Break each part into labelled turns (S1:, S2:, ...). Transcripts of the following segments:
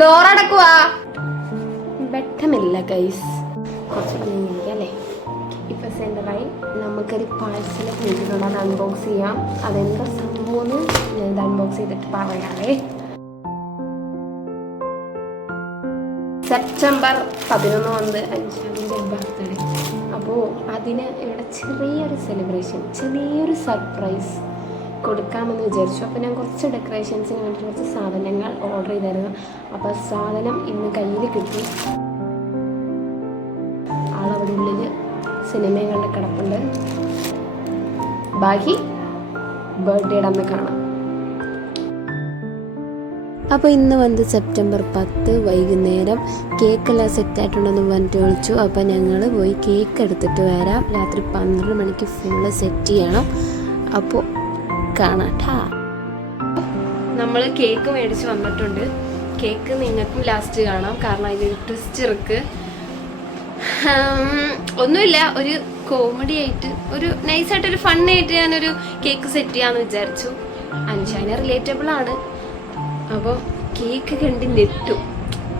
S1: ഡോറടക്കുവാ. വെട്ടമില്ല guys കുറച്ച് നീങ്ങല്ലേ ഇപ്പൊ സെന്ററായി നമുക്കൊരു പാഴ്സൽ കിട്ടിയിട്ടുണ്ട് അത് അൺബോക്സ് ചെയ്യാം. അതെന്താ സംഭവം ഞാൻ അൺബോക്സ് ചെയ്തിട്ട് പറയാവേ. സെപ്റ്റംബർ പതിനൊന്ന് വന്ന് അഞ്ചാമിന്റെ ബർത്ത്ഡേ അപ്പോൾ അതിന് ഇവിടെ ചെറിയൊരു സെലിബ്രേഷൻ ചെറിയൊരു സർപ്രൈസ് കൊടുക്കാമെന്ന് വിചാരിച്ചു. അപ്പോൾ ഞാൻ കുറച്ച് ഡെക്കറേഷൻസിന് വേണ്ടി കുറച്ച് സാധനങ്ങൾ ഓർഡർ ചെയ്തായിരുന്നു. അപ്പോൾ സാധനം ഇന്ന് കയ്യിൽ കിട്ടി. ആളവിടെ ഉള്ളിൽ സിനിമയും കണ്ട് കിടപ്പുണ്ട്. ബാക്കി ബർത്ത്ഡേയുടെ അന്ന് കാണാം.
S2: അപ്പോൾ ഇന്ന് വന്ന് സെപ്റ്റംബർ പത്ത് വൈകുന്നേരം കേക്കെല്ലാം സെറ്റായിട്ടുണ്ടെന്ന് പറഞ്ഞിട്ട് വിളിച്ചു. അപ്പോൾ ഞങ്ങൾ പോയി കേക്ക് എടുത്തിട്ട് വരാം. രാത്രി പന്ത്രണ്ട് മണിക്ക് ഫുള്ള് സെറ്റ് ചെയ്യണം. അപ്പോൾ കാണാം കേട്ടാ
S1: നമ്മൾ കേക്ക് മേടിച്ച് വന്നിട്ടുണ്ട്. കേക്ക് നിങ്ങൾക്കും ലാസ്റ്റ് കാണാം. കാരണം അതിലൊരു ട്വിസ്റ്റ് ഇറക്ക്. ഒന്നുമില്ല. ഒരു കോമഡി ആയിട്ട് ഒരു നൈസായിട്ടൊരു ഫണ്ണായിട്ട് ഞാനൊരു കേക്ക് സെറ്റ് ചെയ്യാമെന്ന് വിചാരിച്ചു. അഞ്ചാന റിലേറ്റബിൾ ആണ്. അപ്പോൾ കേക്ക് കണ്ട് നെട്ടു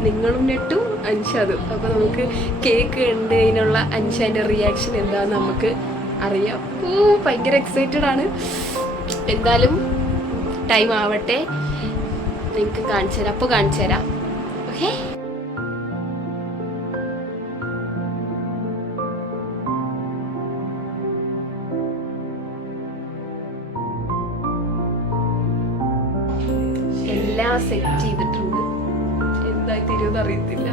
S1: നിങ്ങളും നെട്ടു അഞ്ചാതും അപ്പോൾ നമുക്ക് കേക്ക് കണ്ട് അതിനുള്ള റിയാക്ഷൻ എന്താണെന്ന് നമുക്ക് അറിയാം. ഓ ഭയങ്കര എക്സൈറ്റഡ് ആണ്. എന്തായാലും ടൈം ആവട്ടെ. നിങ്ങൾക്ക് കാണിച്ചു തരാം. അപ്പോൾ കാണിച്ചു തരാം. ഓക്കെ എല്ലാം സെറ്റ് ചെയ്തിട്ടുണ്ട്. എന്തായി തരുമെന്ന് അറിയത്തില്ല.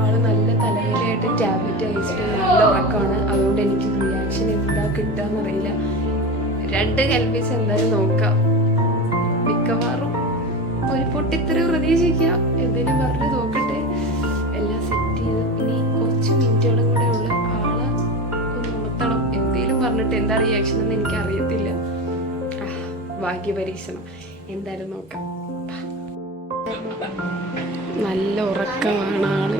S1: ആൾ നല്ല തലവേദനയായിട്ട് ടാബ്ലറ്റ് കഴിച്ചിട്ട് നല്ല ഉറക്കമാണ്. അതുകൊണ്ട് എനിക്ക് റിയാക്ഷൻ എന്താ കിട്ടാന്നറിയില്ല. രണ്ട് കൽപ്പിച്ച് എന്തായാലും നോക്കാം. മിക്കവാറും ഒരു പൊട്ടിത്തെറി പ്രതീക്ഷിക്കാം. എന്തിനും പറഞ്ഞ് നോക്കട്ടെ. എല്ലാം സെറ്റ് ചെയ്ത് ഇനി കുറച്ച് മിനിറ്റുകളും കൂടെ ഉള്ള ആളെ ഒന്ന് ഉണർത്തണം. എന്തേലും പറഞ്ഞിട്ട് എന്താ റിയാക്ഷൻ എന്ന് എനിക്ക് അറിയത്തില്ല ഭാഗ്യ പരീക്ഷണം എന്തായാലും നോക്കാം. നല്ല ഉറക്കമാണ് ആൾ.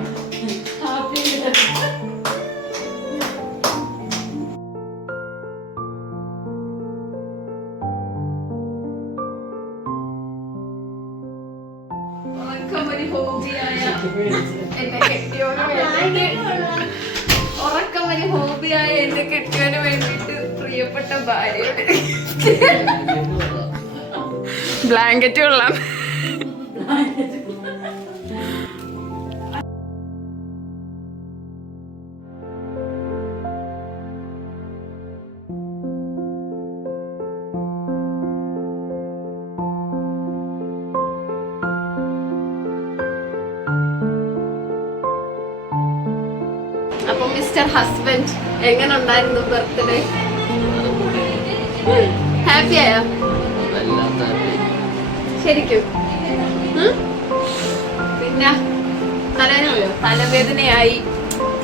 S1: ഉറക്കം ഒരു ഹോബിയായ എന്റെ കെട്ടിയോന് വേണ്ടി ഉറക്കം ഒരു ഹോബിയായ എന്നെ കെട്ടിയോന് വേണ്ടിയിട്ട് പ്രിയപ്പെട്ട ഭാര്യയോട്. ബ്ലാങ്കറ്റ് കൊള്ളാം. അപ്പൊ മിസ്റ്റർ ഹസ്ബൻഡ് എങ്ങനെ ഉണ്ടായിരുന്നു ബർത്ത്ഡേ ഹാപ്പി ആയോ? ശരിക്കും. പിന്നെ? തലവേദന പോയോ തലവേദനയായി.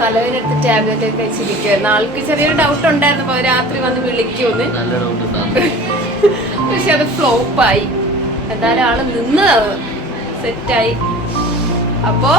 S1: തലവേദന എടുത്ത് ടാബ്ലറ്റ് ഒക്കെ കഴിച്ചിരിക്കുവായിരുന്നു ആൾക്ക് ചെറിയൊരു ഡൗട്ട് ഉണ്ടായിരുന്നു. അപ്പൊ രാത്രി വന്ന് വിളിക്കുമെന്ന്. പക്ഷെ അത് ഫ്ലോപ്പായി. എന്തായാലും ആൾ നിന്നത് സെറ്റായി അപ്പോ